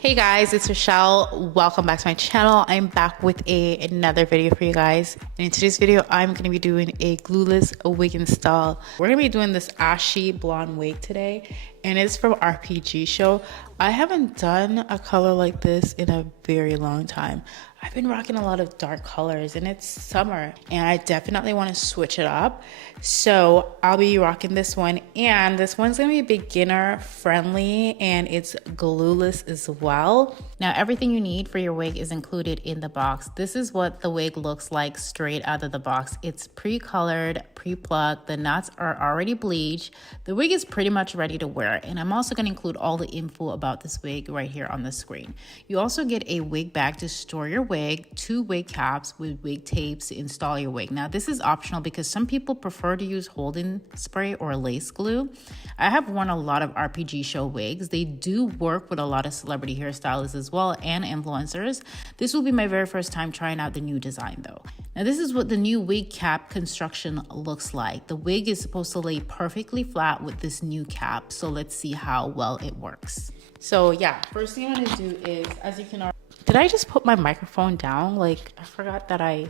Hey guys, it's Rochelle. Welcome back to my channel. I'm back with another video for you guys. And in today's video, I'm going to be doing a glueless wig install. We're going to be doing this ashy blonde wig today, and it's from RPGSHOW. I haven't done a color like this in a very long time. I've been rocking a lot of dark colors and it's summer and I definitely want to switch it up. So I'll be rocking this one, and this one's going to be beginner friendly and it's glueless as well. Now everything you need for your wig is included in the box. This is what the wig looks like straight out of the box. It's pre-colored, pre-plucked, the knots are already bleached. The wig is pretty much ready to wear, and I'm also going to include all the info about this wig right here on the screen. You also get a wig bag to store your wig, 2 wig caps with wig tapes to install your wig. Now this is optional because some people prefer to use holding spray or lace glue. I have worn a lot of RPGSHOW wigs. They do work with a lot of celebrity hairstylists as well and influencers. This will be my very first time trying out the new design though. Now this is what the new wig cap construction looks like. The wig is supposed to lay perfectly flat with this new cap. So let's see how well it works. So yeah, first thing I'm gonna do is, as you can already, did I just put my microphone down? Like, I forgot that I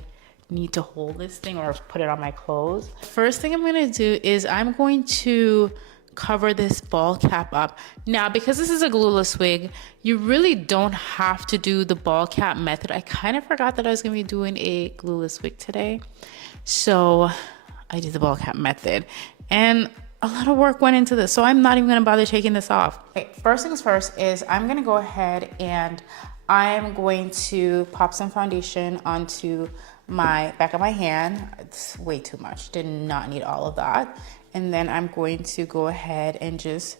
need to hold this thing or put it on my clothes. First thing I'm gonna do is I'm going to cover this ball cap up. Now, because this is a glueless wig, you really don't have to do the ball cap method. I kind of forgot that I was gonna be doing a glueless wig today. So I did the ball cap method. And a lot of work went into this, so I'm not even gonna bother taking this off. Okay, first things first is I'm gonna go ahead and I'm going to pop some foundation onto my back of my hand. It's way too much, did not need all of that. And then I'm going to go ahead and just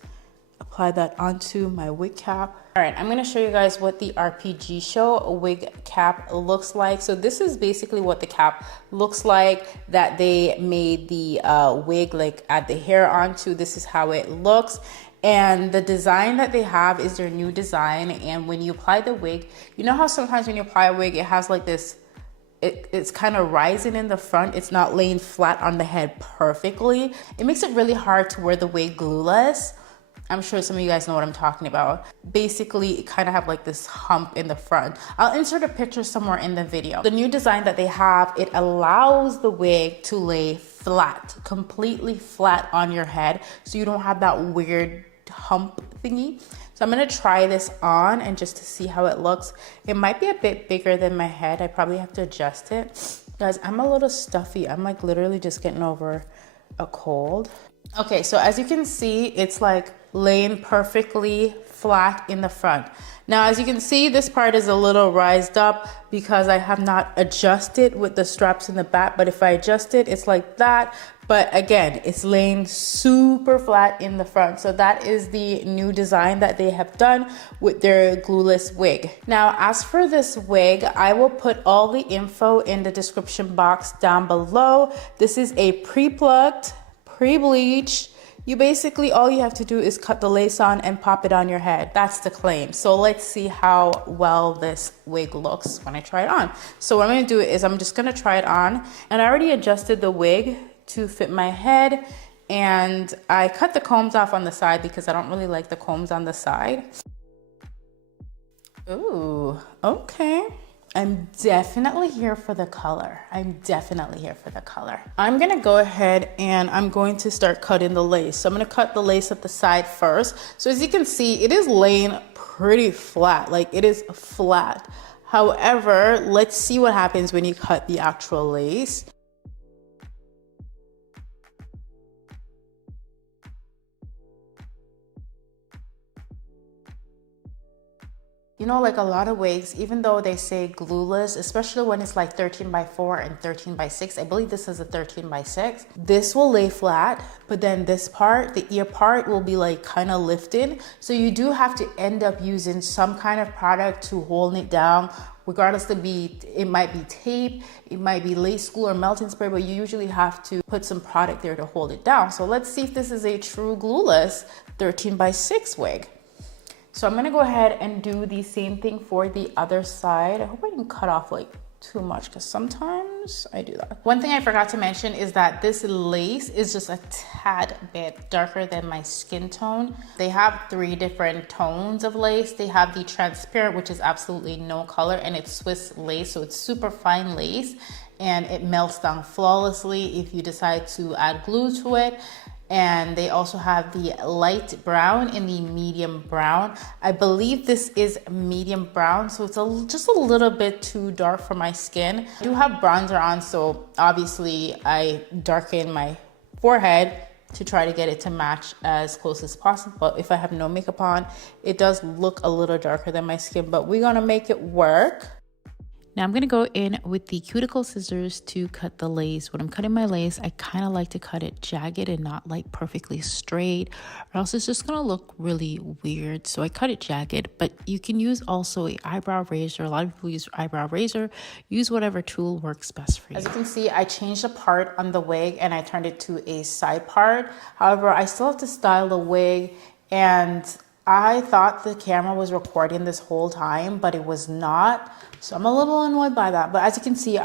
apply that onto my wig cap. All right, I'm gonna show you guys what the RPGSHOW wig cap looks like. So this is basically what the cap looks like that they made the wig, like add the hair onto. This is how it looks. And the design that they have is their new design. And when you apply the wig, you know how sometimes when you apply a wig, it has like this, it's kind of rising in the front. It's not laying flat on the head perfectly. It makes it really hard to wear the wig glueless. I'm sure some of you guys know what I'm talking about. Basically, it kind of have like this hump in the front. I'll insert a picture somewhere in the video. The new design that they have, it allows the wig to lay flat, completely flat on your head. So you don't have that weird hump thingy. So I'm gonna try this on and just to see how it looks. It might be a bit bigger than my head. I probably have to adjust it. Guys, I'm a little stuffy. I'm like literally just getting over a cold. Okay, so as you can see, it's like laying perfectly flat in the front. Now, as you can see, this part is a little rised up because I have not adjusted with the straps in the back, but if I adjust it, it's like that. But again, it's laying super flat in the front. So that is the new design that they have done with their glueless wig. Now, as for this wig, I will put all the info in the description box down below. This is a pre-plucked, pre-bleached. You basically, all you have to do is cut the lace on and pop it on your head. That's the claim. So let's see how well this wig looks when I try it on. So what I'm gonna do is I'm just gonna try it on, and I already adjusted the wig to fit my head, and I cut the combs off on the side because I don't really like the combs on the side. Ooh, okay. I'm definitely here for the color. I'm definitely here for the color. I'm gonna go ahead and I'm going to start cutting the lace. So I'm gonna cut the lace at the side first. So as you can see, it is laying pretty flat, like it is flat. However, let's see what happens when you cut the actual lace. You know, like a lot of wigs, even though they say glueless, especially when it's like 13x4 and 13x6, I believe this is a 13x6, this will lay flat, but then this part, the ear part, will be like kind of lifted. So you do have to end up using some kind of product to hold it down, regardless it might be tape, it might be lace glue or melting spray, but you usually have to put some product there to hold it down. So let's see if this is a true glueless 13x6 wig. So I'm gonna go ahead and do the same thing for the other side. I hope I didn't cut off like too much because sometimes sometimes I do that. One thing I forgot to mention is that this lace is just a tad bit darker than my skin tone. They have 3 different tones of lace. They have the transparent, which is absolutely no color, and it's Swiss lace, so it's super fine lace and it melts down flawlessly if you decide to add glue to it. And they also have the light brown and the medium brown. I believe this is medium brown, so it's just a little bit too dark for my skin. I do have bronzer on, so obviously I darken my forehead to try to get it to match as close as possible. But if I have no makeup on, it does look a little darker than my skin, but we're gonna make it work. Now I'm going to go in with the cuticle scissors to cut the lace. When I'm cutting my lace, I kind of like to cut it jagged and not like perfectly straight, or else it's just going to look really weird. So I cut it jagged, but you can use also an eyebrow razor. A lot of people use eyebrow razor. Use whatever tool works best for you. As you can see, I changed a part on the wig and I turned it to a side part. However, I still have to style the wig, and I thought the camera was recording this whole time, but it was not. So I'm a little annoyed by that. But as you can see,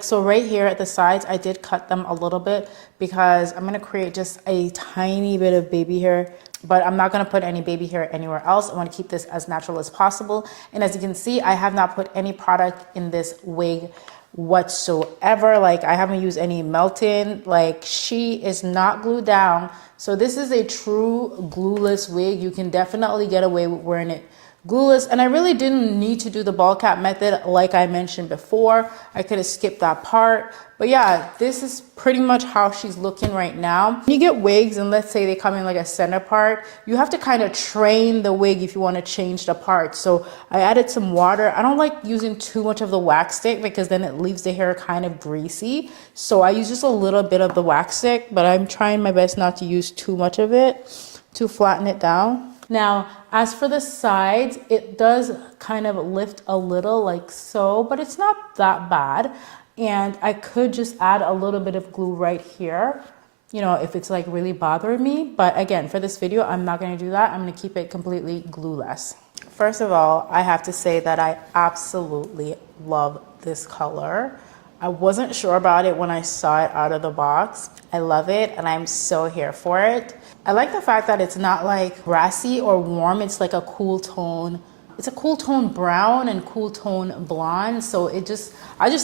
so right here at the sides, I did cut them a little bit because I'm gonna create just a tiny bit of baby hair, but I'm not gonna put any baby hair anywhere else. I wanna keep this as natural as possible. And as you can see, I have not put any product in this wig whatsoever. Like, I haven't used any melt-in. Like, she is not glued down. So this is a true glueless wig. You can definitely get away with wearing it glueless, and I really didn't need to do the ball cap method like I mentioned before. I could have skipped that part. But yeah, this is pretty much how she's looking right now. When you get wigs and let's say they come in like a center part, you have to kind of train the wig if you want to change the part. So I added some water. I don't like using too much of the wax stick because then it leaves the hair kind of greasy. So I use just a little bit of the wax stick, but I'm trying my best not to use too much of it to flatten it down. Now, as for the sides, it does kind of lift a little like so, but it's not that bad. And I could just add a little bit of glue right here, you know, if it's like really bothering me. But again, for this video, I'm not gonna do that. I'm gonna keep it completely glueless. First of all, I have to say that I absolutely love this color. I wasn't sure about it when I saw it out of the box. I love it and I'm so here for it. I like the fact that it's not like grassy or warm. It's like a cool tone. It's a cool tone brown and cool tone blonde. So I just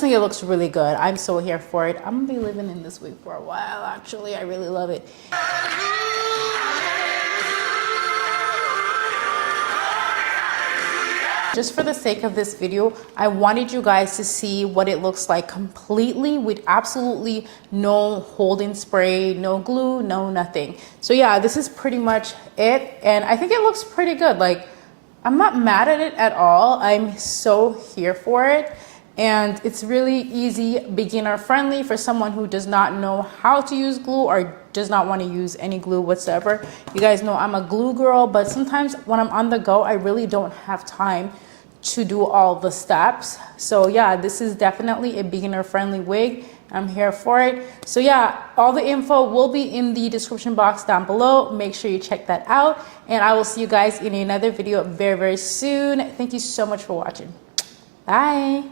think it looks really good. I'm so here for it. I'm gonna be living in this wig for a while, actually. I really love it. Just for the sake of this video, I wanted you guys to see what it looks like completely with absolutely no holding spray, no glue, no nothing. So yeah, this is pretty much it. And I think it looks pretty good. Like, I'm not mad at it at all. I'm so here for it. And it's really easy, beginner friendly for someone who does not know how to use glue or does not want to use any glue whatsoever. You guys know I'm a glue girl, but sometimes when I'm on the go, I really don't have time to do all the steps. So yeah, this is definitely a beginner friendly wig. I'm here for it. So yeah, all the info will be in the description box down below. Make sure you check that out. And I will see you guys in another video very, very soon. Thank you so much for watching. Bye.